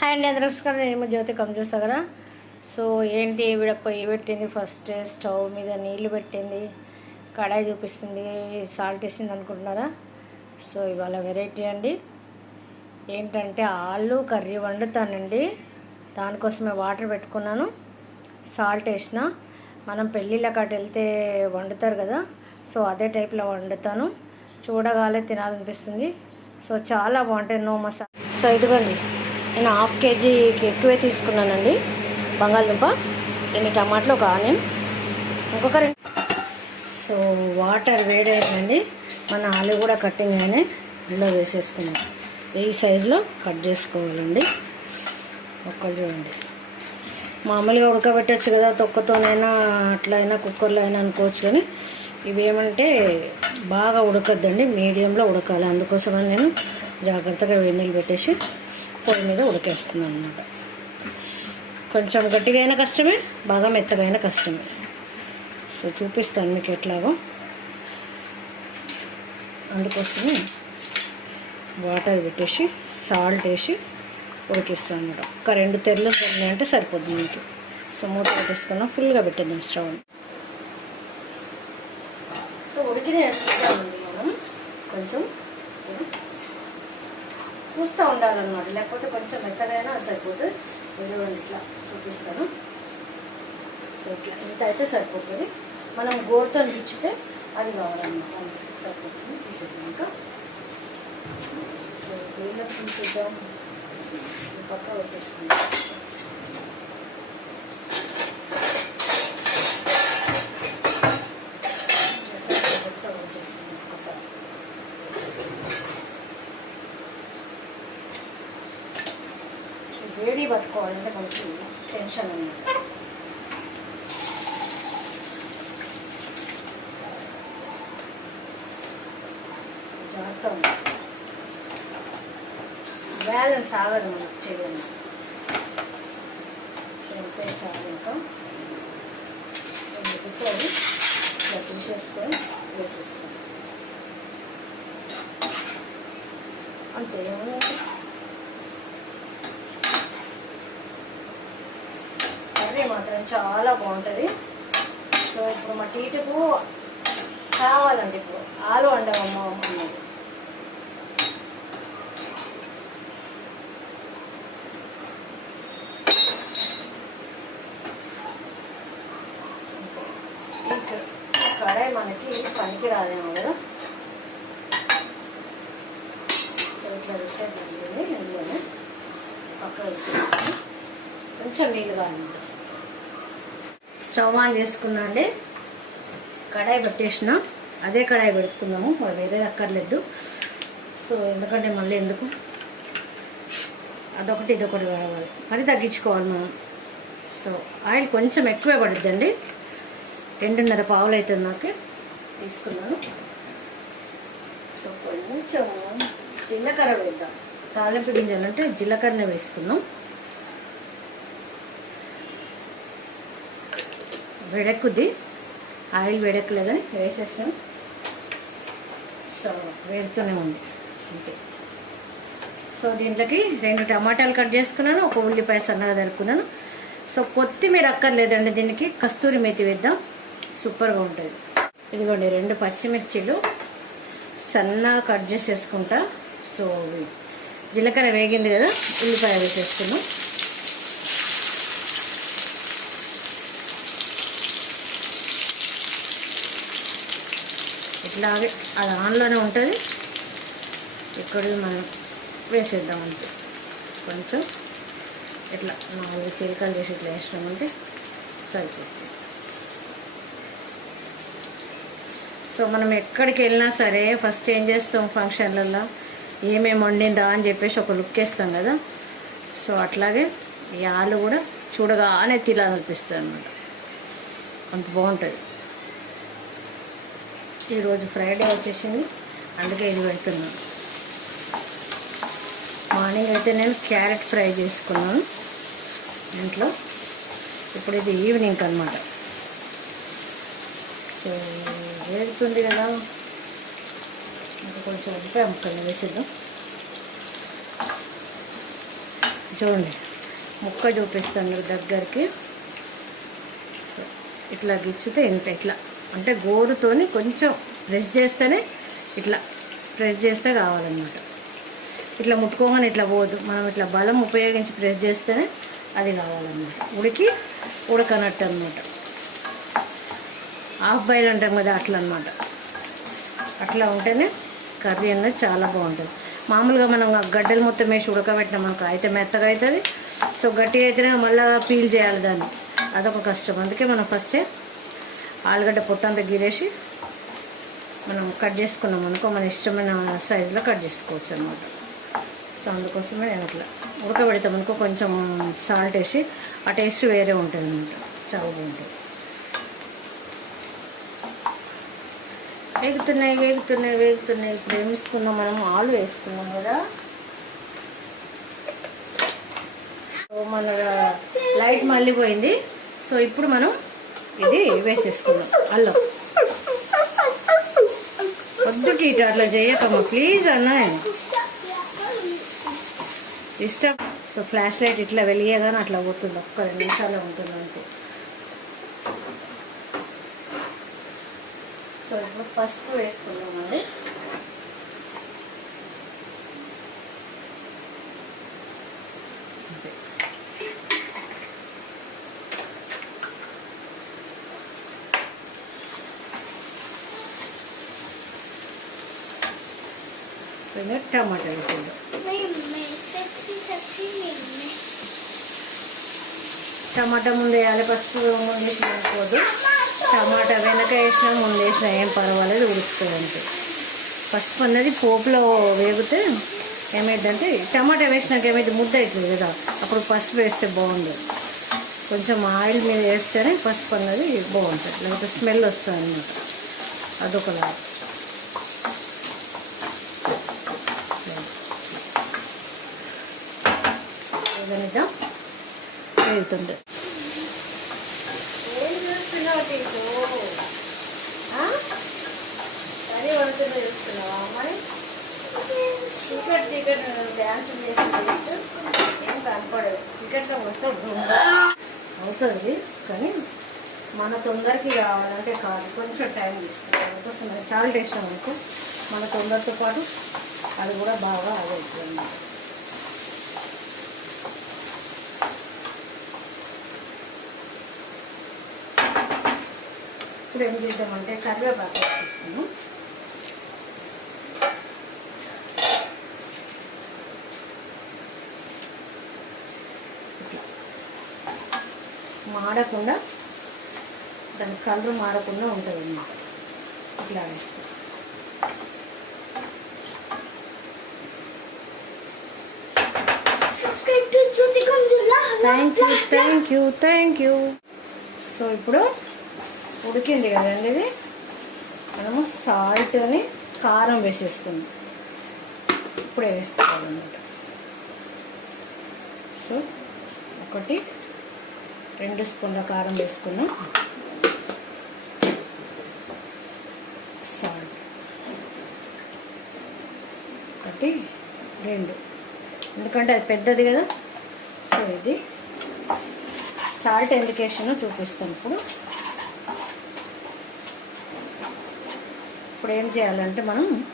Hi అండి అందరూ నమస్కారం నేను జ్యోతి కంజూ సగర. సో ఏంటి? ఈవిడ పొయ్యి పెట్టింది ఫస్ట్ స్టవ్ మీద నీళ్ళు పెట్టింది కడాయి చూపిస్తుంది సాల్ట్ వేసింది అనుకుంటున్నారా? సో ఇవాళ వెరైటీ అండి. ఏంటంటే ఆలు కర్రీ వండుతానండి. దానికోసమే వాటర్ పెట్టుకున్నాను. సాల్ట్ వేసిన. మనం పెళ్ళిళ్ళకి అటు వెళ్తే వండుతారు కదా సో అదే టైప్లో వండుతాను. చూడగాలే తినాలనిపిస్తుంది. సో చాలా బాగుంటాయి. నో మసాలా. సో ఇదిగోండి. నేను హాఫ్ కేజీకి ఎక్కువే తీసుకున్నానండి. బంగాళదుంప రెండు టమాటాలు ఒక ఆనియన్ ఇంకొక రెండు. సో వాటర్ వేడైందండి. మన ఆలు కూడా కట్టింగ్ అయినాయి ఇందులో వేసేసుకున్నాం. ఈ సైజులో కట్ చేసుకోవాలండి. ఒక్కరు చూడండి. మామూలుగా ఉడకబెట్టచ్చు కదా తొక్కతోనైనా అట్లా అయినా కుక్కర్లో అయినా అనుకోవచ్చు కానీ ఇవి ఏమంటే బాగా ఉడకద్దండి. మీడియంలో ఉడకాలి. అందుకోసమని నేను జాగ్రత్తగా వేడి నీళ్ళు పెట్టేసి పొయ్యి మీద ఉడికేస్తుంది అనమాట కొంచెం గట్టిగా అయినా కష్టమే బాగా మెత్తగైన కష్టమే. సో చూపిస్తాను మీకు ఎట్లాగో. అందుకోసమే వాటర్ పెట్టేసి సాల్ట్ వేసి ఉడికిస్తాను అనమాట ఒక రెండు తెరలు అంటే సరిపోద్ది మీకు సో మూత పెట్టేసుకున్నాం ఫుల్గా పెట్టేద్దాం స్టవ్. సో ఉడికిన మనం. కొంచెం చూస్తూ ఉండాలన్నమాట. లేకపోతే కొంచెం మెత్తగైనా సరిపోతుంది చూడండి ఇట్లా చూపిస్తాను. సో ఇట్లా ఇంత అయితే సరిపోతుంది. మనం గోరుతో ఇచ్చితే అది కావాలన్నమాట. సరిపోతుంది. తీసేద్దాక సో దీనిలో తీసేద్దాం. పక్క పెట్టేసుకుందాం. వేడి పట్టుకోవాలంటే కొంచెం టెన్షన్ ఉంది. జాగ్రత్త ఉంది బ్యాలెన్స్ ఆగదు మనకు చేయండి ఎంతే చాలు ఇంకా. ఉడుకోవాలి ఇట్లా తీసేసుకొని వేసేసుకోండి అంతే ఏముంది కర్రీ మాత్రం చాలా బాగుంటుంది. సో ఇప్పుడు మా టీటుకు కావాలండి ఇప్పుడు. ఆలు వండవమ్మ అన్నది కడాయి మనకి పనికి రాదేమో కదా. ఇట్లా పెట్టేద్దండి పక్కన కొంచెం నీళ్ళు కావాలంట స్టవ్ ఆన్ చేసుకున్నా అండి కడాయి పెట్టేసిన. అదే కడాయి పెట్టుకున్నాము మరి వేరే అక్కర్లేదు. సో ఎందుకంటే మళ్ళీ ఎందుకు? అదొకటి ఇదొకటి కావాలి. మరి తగ్గించుకోవాలి మనం. సో ఆయిల్ కొంచెం ఎక్కువే పడుద్దండి. రెండున్నర పావులు అవుతుంది నాకు. తీసుకున్నాను. సో కొంచెం జీలకర్ర వేద్దాం. తాలింపు గింజలు అంటే జీలకర్రనే వేసుకుందాం. వేడెక్కుద్ది ఆయిల్ వేడెక్కలేదని వేసేసాం. సో వేడుతూనే ఉంది. అంతే. సో దీంట్లోకి రెండు టమాటాలు కట్ చేసుకున్నాను. ఒక ఉల్లిపాయ సన్నగా తరుక్కున్నాను. సో కొత్తిమీర అక్కర్లేదండి దీనికి. కస్తూరి మేతి వేద్దాం. సూపర్గా ఉంటుంది. ఇదిగోండి రెండు పచ్చిమిర్చిలు సన్నగా కట్ చేసేసుకుంటా. సో జీలకర్ర వేగింది కదా ఉల్లిపాయ వేసేసుకున్నాం ఇట్లాగే అది ఆన్లోనే ఉంటుంది. ఇక్కడ మనం వేసేద్దాం అంతే. కొంచెం ఇట్లా నాలుగు చిలికలు చేసి ఇట్లా వేసినామంటే సరిపోతుంది. సో మనం ఎక్కడికి వెళ్ళినా సరే ఫస్ట్ ఏం చేస్తాం ఫంక్షన్లలో ఏమేమి వండిందా అని చెప్పేసి ఒక లుక్ వేస్తాం కదా. సో అట్లాగే ఈ ఆలు కూడా చూడగానే తినాలనిపిస్తుంది అనమాట అంత బాగుంటుంది. ఈరోజు ఫ్రైడే వచ్చేసింది. అందుకే ఇది పెడుతున్నాను మార్నింగ్ అయితే నేను క్యారెట్ ఫ్రై చేసుకున్నాను. ఇంట్లో ఇప్పుడు ఇది ఈవినింగ్ అనమాట సో వేడుతుంది కదా. ఇంకా కొంచెం ఉల్లిపాయ ముక్కలు వేసిద్దాం. చూడండి ముక్క చూపిస్తాను దగ్గరికి. ఇట్లా గిచ్చితే ఇంత ఇట్లా. అంటే గోరుతోని కొంచెం ప్రెస్ చేస్తేనే ఇట్లా ప్రెస్ చేస్తే కావాలన్నమాట ఇట్లా ముట్టుకోగానే ఇట్లా పోదు. మనం ఇట్లా బలం ఉపయోగించి ప్రెస్ చేస్తేనే అది కావాలన్నమాట ఉడికి ఉడకనట్టు అనమాట హాఫ్ బాయిల్ అంటాం కదా అట్లా అనమాట అట్లా ఉంటేనే కర్రీ అనేది చాలా బాగుంటుంది. మామూలుగా మనం ఆ గడ్డలు మొత్తం వేసి ఉడకబెట్టినాం మనకు అయితే మెత్తగా అవుతుంది సో గట్టిగా అయితేనే మళ్ళీ పీల్ చేయాలి దాన్ని. అదొక కష్టం. అందుకే మనం ఫస్టే ఆలుగడ్డ పొట్టంతా గిరేసి మనం కట్ చేసుకున్నాం అనుకో మన ఇష్టమైన సైజులో కట్ చేసుకోవచ్చు అనమాట సో అందుకోసమే నేను అట్లా ఉడకబెడతాం అనుకో కొంచెం సాల్ట్ వేసి ఆ టేస్ట్ వేరే ఉంటుంది అనమాట చాలా బాగుంటుంది. వేగుతున్నాయి వేగుతున్నాయి వేగుతున్నాయి. ఇప్పుడు ఏం వేసుకున్నాం మనం? ఆలు వేసుకున్నాం కదా. సో మన లైట్ మళ్ళీ పోయింది. సో ఇప్పుడు మనం ఇది వేసేసుకున్నాం అల్లం. వద్దు టీట అట్లా చేయకమ్మా. ప్లీజ్ అన్నా ఇష్టం. సో ఫ్లాష్ లైట్ ఇట్లా వెలిగేగానే అట్లా పోతుంది. ఒక్క రెండు నిమిషాలే ఉంటుంది అంతే. సో ఇప్పుడు పసుపు వేసుకున్నామండి వేసిందో టమాటా వేసిందో టమాటా ముందు వేయాలి. ఫస్ట్ ముందు వేసిపోదు టమాటా వెనక వేసినా ముందు వేసినా ఏం పర్వాలేదు ఉడుకుతుంది పసుపు అన్నది పోపులో వేగితే ఏమైందంటే టమాటా వేసినాక ఏమైంది? ముద్ద అవుతుంది కదా. అప్పుడు పసుపు వేస్తే బాగుండదు కొంచెం ఆయిల్ మీద వేస్తేనే పసుపు అన్నది బాగుంటుంది. లేకపోతే స్మెల్ వస్తుంది అన్నమాట అదొకలా ఏదైనా వెళ్తుంది. ఏం చూస్తున్నావు అమ్మాయి? టికెట్ టికెట్ డ్యాన్స్ చేసి వేస్ట్. ఏం కనపడదు. టికెట్లో మొత్తం అవుతుంది కానీ మన తొందరకి కావాలంటే కాదు. కొంచెం టైం తీసుకుంటాం. అందుకోసం సాల్ట్ వేసాం అనుకో. మన తొందరతో పాటు అది కూడా బాగా అది అవుతుంది ఇప్పుడు ఏం చేద్దామంటే కరివేపాకు వేసేస్తాము మాడకుండా దాని కలర్ మాడకుండా ఉంటుంది అన్నమాట ఇట్లా వేస్తాం thank you thank you thank you so ఇప్పుడు ఉడికింది కదండి ఇది? మనము సాల్ట్ని కారం వేసేస్తుంది ఇప్పుడే వేసుకోవాలన్నమాట. సో ఒకటి రెండు స్పూన్ల కారం వేసుకున్నాం. సాల్ట్. ఒకటి రెండు. ఎందుకంటే అది పెద్దది కదా? సో ఇది సాల్ట్ ఎందుకు వేసానో చూపిస్తాను ఇప్పుడు. ఇప్పుడు ఏం చేయాలంటే మనం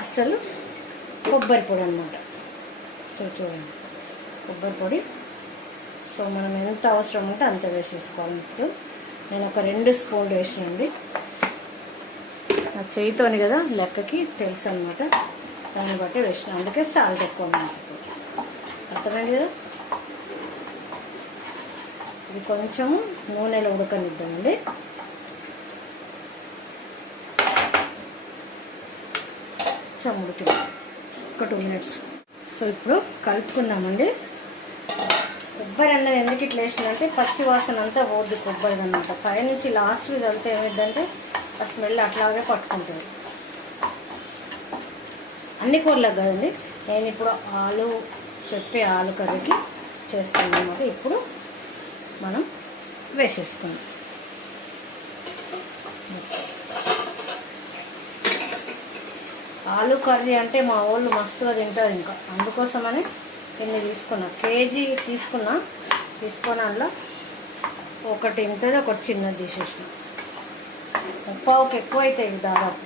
అస్సలు కొబ్బరి పొడి అనమాట సో చూడండి. కొబ్బరి పొడి. సో మనం ఎంత అవసరం ఉంటే అంత వేసేసుకోవాలి. ఇప్పుడు నేను ఒక రెండు స్పూన్లు వేసినండి. నా చేయితోని కదా లెక్కకి తెలుసు అనమాట దాన్ని బట్టి వేసిన. అందుకే సాల్ట్ ఎక్కువ అర్థమైంది కదా? ఇది కొంచెం నూనెలో ఉడకనిద్దామండి. కొంచెం ఉడికింది ఒక టూ మినిట్స్ సో ఇప్పుడు కలుపుకుందామండి. కొబ్బరి అన్నది ఎందుకు ఇట్లా వేసిందంటే పచ్చి వాసన అంతా పోద్ది కొబ్బరి అనమాట పైనుంచి లాస్ట్కి చల్లితే ఏమైందంటే ఆ స్మెల్ అట్లాగే పట్టుకుంటుంది. అన్ని కూరలకు కదండి నేను ఇప్పుడు ఆలు చెప్పే ఆలు కర్రీకి చేస్తాను. అనమాట ఇప్పుడు మనం వేసేసుకుందాం. ఆలు కర్రీ అంటే మా వాళ్ళు మస్తుగా తింటారు ఇంకా. అందుకోసమని ఇన్ని తీసుకున్నా. కేజీ తీసుకున్నా. తీసుకున్న అందులో ఒకటి ఉంటుంది ఒకటి చిన్నది తీసేసిన. ఉప్పావుకి ఎక్కువ అవుతాయి దాదాపు.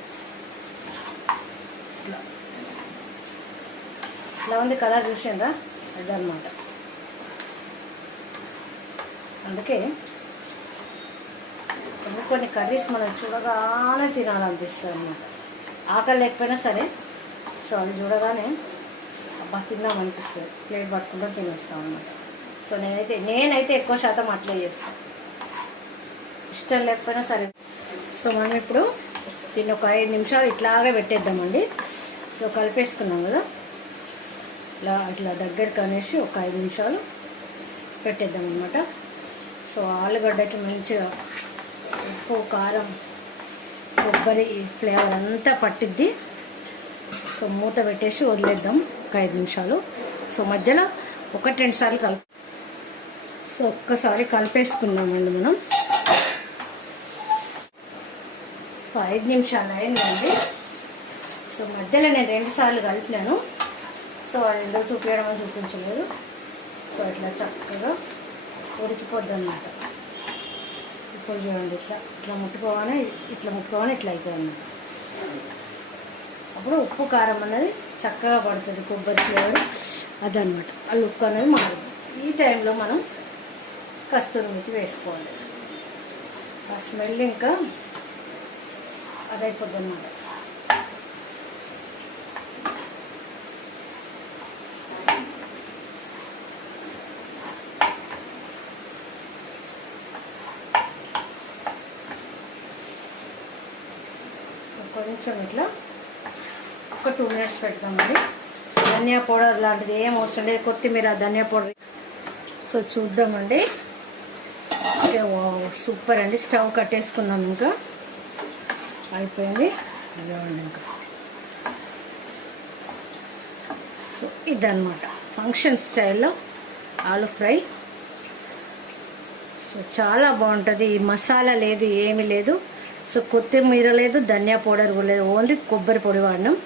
ఇట్లా. ఇట్లా ఉంది కలర్ చూసిందా అదనమాట అందుకే కొన్ని కొన్ని కర్రీస్ మనం చూడగానే తినాలనిపిస్తుంది అన్నమాట ఆకలి లేకపోయినా సరే సో అది చూడగానే అబ్బా తిందాం అనిపిస్తుంది. ప్లేట్ పట్టుకుంటూ తినేస్తాం అనమాట సో నేనైతే నేనైతే ఎక్కువ శాతం అట్లే చేస్తాను ఇష్టం లేకపోయినా సరే. సో మనం ఇప్పుడు దీన్ని ఒక ఐదు నిమిషాలు ఇట్లాగే పెట్టేద్దామండి. సో కలిపేసుకున్నాం కదా? ఇలా ఇట్లా దగ్గరికి అనేసి ఒక ఐదు నిమిషాలు పెట్టేద్దాం అనమాట సో ఆలుగడ్డకి మంచిగా ఉప్పు కారం కొబ్బరి ఫ్లేవర్ అంతా పట్టిద్ది. సో మూత పెట్టేసి వదిలేద్దాం ఒక ఐదు నిమిషాలు. సో మధ్యలో ఒకటి రెండు సార్లు కలిపి సో ఒక్కసారి కలిపేసుకున్నామండి మనం. సో ఐదు నిమిషాలు అయిందండి. సో మధ్యలో నేను రెండు సార్లు కలిపినాను. సో అది ఎందుకు చూపించడం అని చూపించలేదు. సో ఇట్లా చక్కగా ఉడికిపోద్ది అన్నమాట కొంచెం చూడండి ఇట్లా ఇట్లా ముట్టుకోగానే ఇట్లా ముట్టుకోగానే ఇట్లా అయిపోయింది. అప్పుడు ఉప్పు కారం అనేది చక్కగా పడుతుంది కొబ్బరి ఫ్లేవర్ అదనమాట. ఆ లుక్ అనేది మారదు ఈ టైంలో మనం కస్తూరి మెతి వేసుకోవాలి. ఆ స్మెల్ ఇంకా అదైపోద్ది అనమాట కొంచెం ఇట్లా ఒక టూ మినిట్స్ పెడతామండి ధనియా పౌడర్ లాంటిది ఏం అవసరం లేదు. కొత్తిమీర ధనియా పౌడర్. సో చూద్దామండి. సూపర్ అండి. స్టవ్ కట్టేసుకున్నాం ఇంకా. అయిపోయింది. ఇంకా. సో ఇదన్నమాట. ఫంక్షన్ స్టైల్లో ఆలు ఫ్రై. సో చాలా బాగుంటుంది. మసాలా లేదు ఏమీ లేదు. సో కొత్తిమీర లేదు ధనియా పౌడర్ కూడా లేదు ఓన్లీ కొబ్బరి పొడి వాడినాం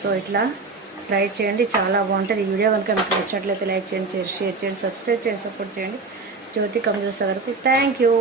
సో ఇట్లా ట్రై చేయండి చాలా బాగుంటుంది. ఈ వీడియో కనుక మీకు నచ్చినట్లయితే లైక్ చేయండి షేర్ చేయండి సబ్స్క్రైబ్ చేయండి సపోర్ట్ చేయండి. జ్యోతి కంప్యూటర్స్ గారికి థ్యాంక్ యూ.